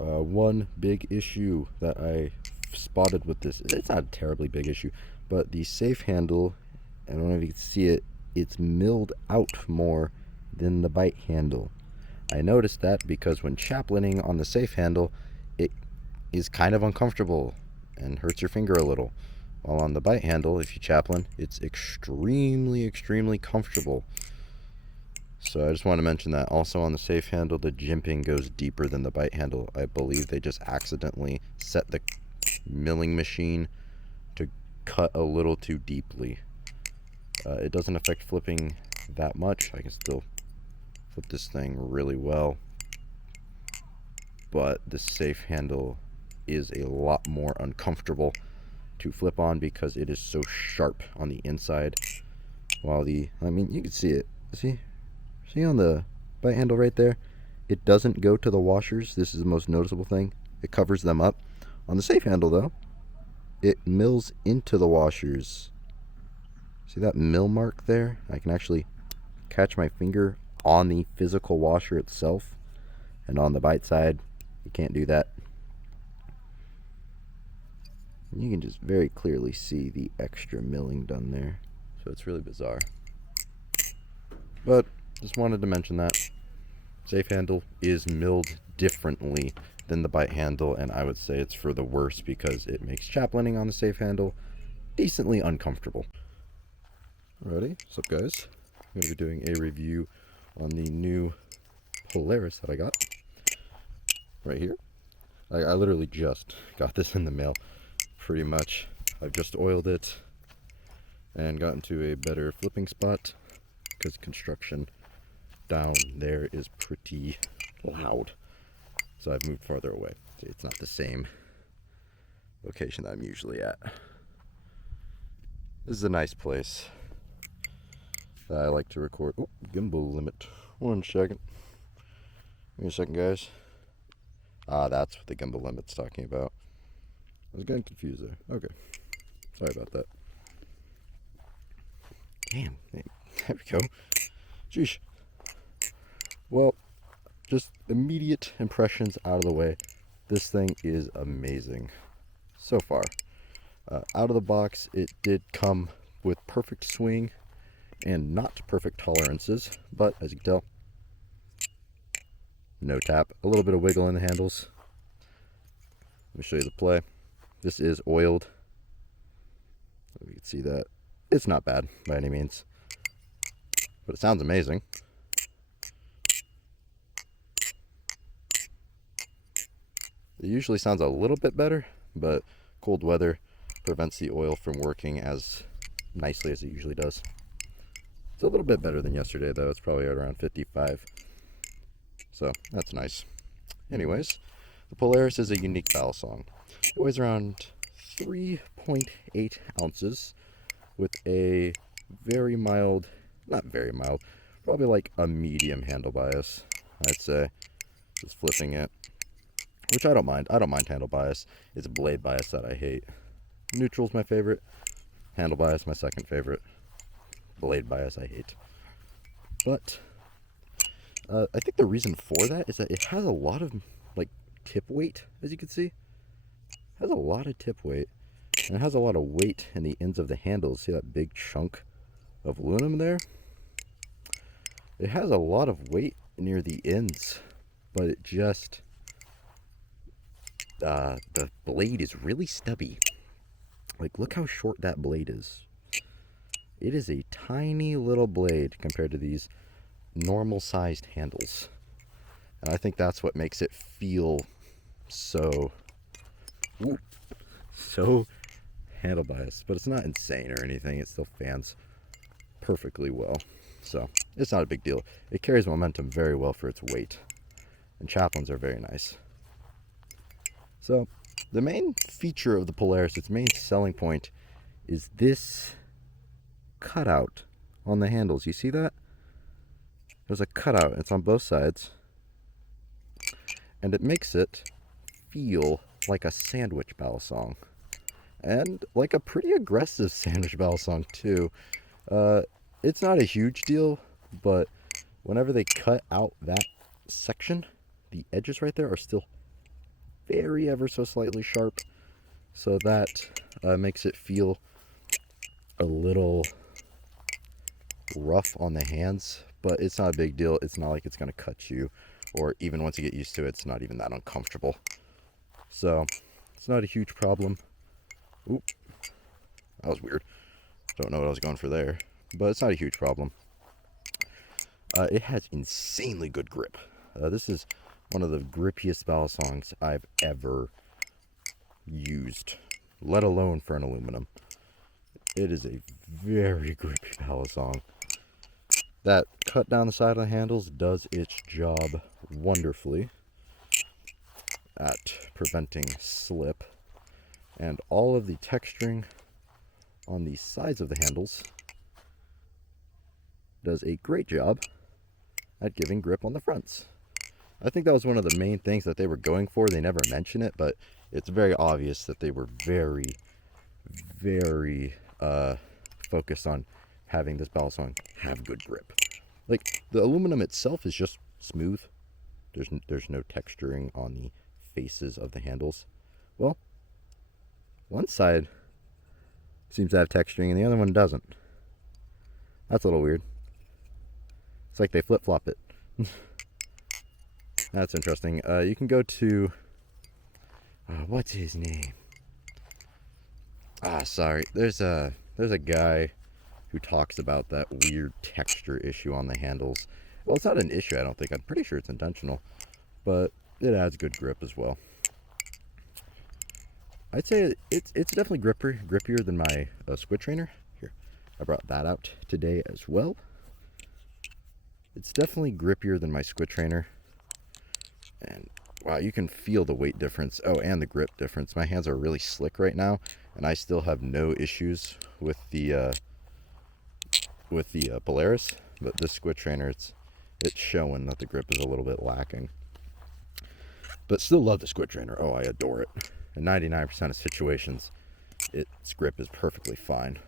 One big issue that I spotted with this, it's not a terribly big issue, but the safe handle, I don't know if you can see it, it's milled out more than the bite handle. I noticed that because when chaplaining on the safe handle, it is kind of uncomfortable and hurts your finger a little. While on the bite handle, if you chaplain, it's extremely, extremely comfortable. So I just want to mention that. Also on the safe handle, the jimping goes deeper than the bite handle. I believe they just accidentally set the milling machine to cut a little too deeply. It doesn't affect flipping that much. I can still flip this thing really well, but the safe handle is a lot more uncomfortable to flip on because it is so sharp on the inside, while you can see it. See on the bite handle right there, it doesn't go to the washers. This is the most noticeable thing. It covers them up. On the safe handle though, it mills into the washers. See that mill mark there? I can actually catch my finger on the physical washer itself, and on the bite side you can't do that. And you can just very clearly see the extra milling done there, so it's really bizarre. But just wanted to mention that safe handle is milled differently than the bite handle, and I would say it's for the worse because it makes chaplaining on the safe handle decently uncomfortable. Alrighty, what's up guys? I'm going to be doing a review on the new Polaris that I got right here. I literally just got this in the mail, pretty much. I've just oiled it and gotten to a better flipping spot because construction down there is pretty loud. So I've moved farther away. See, it's not the same location that I'm usually at. This is a nice place that I like to record. Oh, gimbal limit. 1 second. Give me a second, guys. That's what the gimbal limit's talking about. I was getting confused there. Okay. Sorry about that. Damn. There we go. Sheesh. Well, just immediate impressions out of the way. This thing is amazing so far. Out of the box, it did come with perfect swing and not perfect tolerances, but as you can tell, no tap. A little bit of wiggle in the handles. Let me show you the play. This is oiled. You can see that. It's not bad by any means, but it sounds amazing. It usually sounds a little bit better, but cold weather prevents the oil from working as nicely as it usually does. It's a little bit better than yesterday though. It's probably around 55. So that's nice. Anyways, the Polaris is a unique balisong. It weighs around 3.8 ounces with a very mild, not very mild, probably like a medium handle bias, I'd say. Just flipping it, which I don't mind. I don't mind handle bias. It's blade bias that I hate. Neutral's my favorite. Handle bias my second favorite. Blade bias I hate. But I think the reason for that is that it has a lot of like tip weight, as you can see. It has a lot of tip weight, and it has a lot of weight in the ends of the handles. See that big chunk of aluminum there? It has a lot of weight near the ends, but it just the blade is really stubby. Like, look how short that blade is. It is a tiny little blade compared to these normal sized handles, and I think that's what makes it feel so handle biased. But it's not insane or anything. It still fans perfectly well, so it's not a big deal. It carries momentum very well for its weight, and chaplains are very nice. So the main feature of the Polaris, its main selling point, is this cutout on the handles. You see that? There's a cutout. It's on both sides, and it makes it feel like a sandwich balisong, and like a pretty aggressive sandwich balisong too. It's not a huge deal, but whenever they cut out that section, the edges right there are still very ever so slightly sharp, so that makes it feel a little rough on the hands, but it's not a big deal. It's not like it's going to cut you, or even once you get used to it, it's not even that uncomfortable. So it's not a huge problem. Oop, that was weird. Don't know what I was going for there, but it's not a huge problem. It has insanely good grip. This is one of the grippiest balisongs I've ever used, let alone for an aluminum. It is a very grippy balisong. That cut down the side of the handles does its job wonderfully at preventing slip, and all of the texturing on the sides of the handles does a great job at giving grip on the fronts. I think that was one of the main things that they were going for. They never mention it, but it's very obvious that they were very, very focused on having this balisong have good grip. Like, the aluminum itself is just smooth. There's no texturing on the faces of the handles. Well, one side seems to have texturing and the other one doesn't. That's a little weird. It's like they flip-flop it. That's interesting. You can go to... what's his name? Sorry. There's a guy who talks about that weird texture issue on the handles. Well, it's not an issue, I don't think. I'm pretty sure it's intentional. But it adds good grip as well. I'd say it's definitely grippier than my squid trainer. Here, I brought that out today as well. It's definitely grippier than my squid trainer. And wow, you can feel the weight difference. Oh, and the grip difference. My hands are really slick right now, and I still have no issues with the Polaris. But this squid trainer, it's showing that the grip is a little bit lacking. But still love the squid trainer. Oh, I adore it. In 99% of situations, its grip is perfectly fine.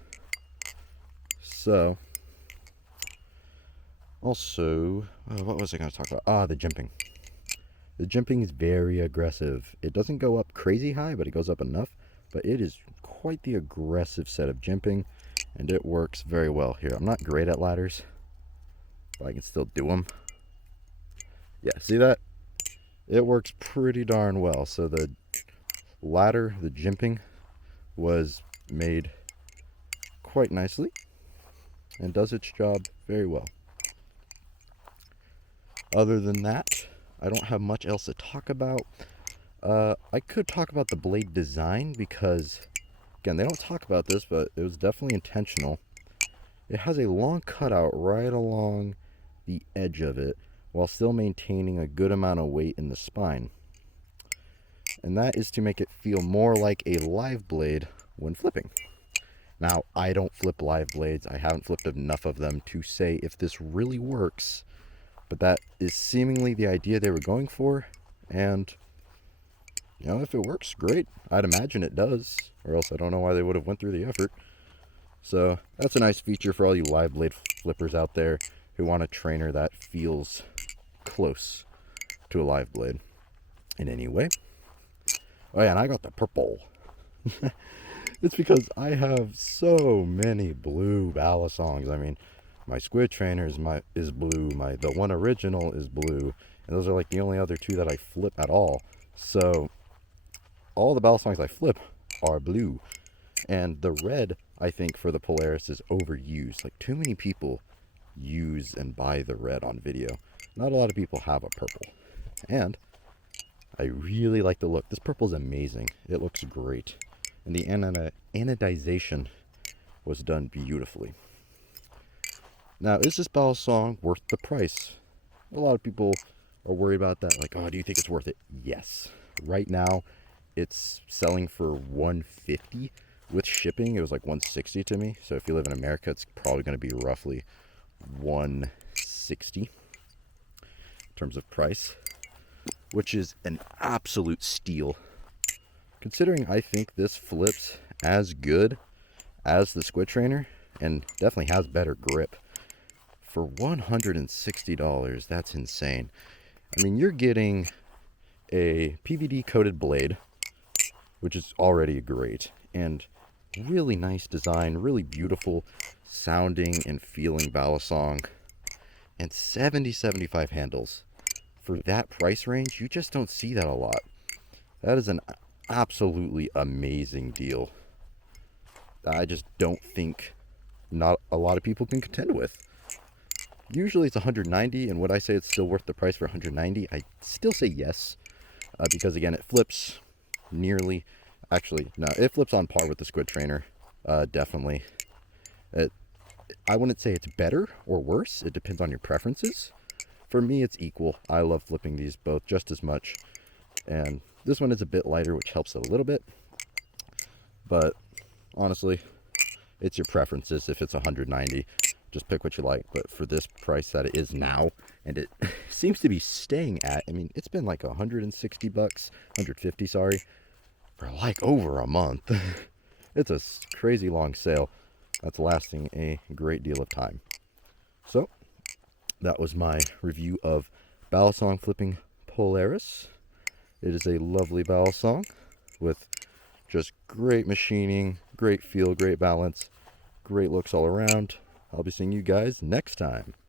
So, also, what was I going to talk about? The jimping. The jimping is very aggressive. It doesn't go up crazy high, but it goes up enough. But it is quite the aggressive set of jimping, and it works very well here. I'm not great at ladders, but I can still do them. Yeah, see that? It works pretty darn well. So the ladder, the jimping, was made quite nicely and does its job very well. Other than that, I don't have much else to talk about. I could talk about the blade design because, again, they don't talk about this, but it was definitely intentional. It has a long cutout right along the edge of it while still maintaining a good amount of weight in the spine. And that is to make it feel more like a live blade when flipping. Now, I don't flip live blades. I haven't flipped enough of them to say if this really works. But that is seemingly the idea they were going for. And, you know, if it works, great. I'd imagine it does. Or else I don't know why they would have went through the effort. So that's a nice feature for all you live blade flippers out there who want a trainer that feels close to a live blade in any way. Oh yeah, and I got the purple. It's because I have so many blue balisongs. I mean, my squid trainer is blue. The one original is blue. And those are like the only other two that I flip at all. So all the balisongs I flip are blue. And the red, I think, for the Polaris is overused. Like, too many people use and buy the red on video. Not a lot of people have a purple. And I really like the look. This purple is amazing. It looks great. And the anodization was done beautifully. Now, is this balisong worth the price? A lot of people are worried about that. Like, oh, do you think it's worth it? Yes. Right now, it's selling for $150. With shipping, it was like $160 to me. So if you live in America, it's probably going to be roughly $160 in terms of price, which is an absolute steal. Considering I think this flips as good as the squid trainer and definitely has better grip. For $160, that's insane. I mean, you're getting a PVD coated blade, which is already great, and really nice design, really beautiful sounding and feeling balisong, and 70-75 handles. For that price range, you just don't see that a lot. That is an absolutely amazing deal. I just don't think not a lot of people can contend with. Usually it's 190, and would I say it's still worth the price for 190? I still say yes, because again, it flips nearly, actually, no, it flips on par with the squid trainer, definitely. I wouldn't say it's better or worse. It depends on your preferences. For me, it's equal. I love flipping these both just as much. And this one is a bit lighter, which helps it a little bit. But honestly, it's your preferences. If it's 190, just pick what you like. But for this price that it is now, and it seems to be staying at, I mean, it's been like 160 bucks, 150, sorry, for like over a month. It's a crazy long sale that's lasting a great deal of time. So that was my review of balisong flipping Polaris. It is a lovely balisong with just great machining, great feel, great balance, great looks all around. I'll be seeing you guys next time.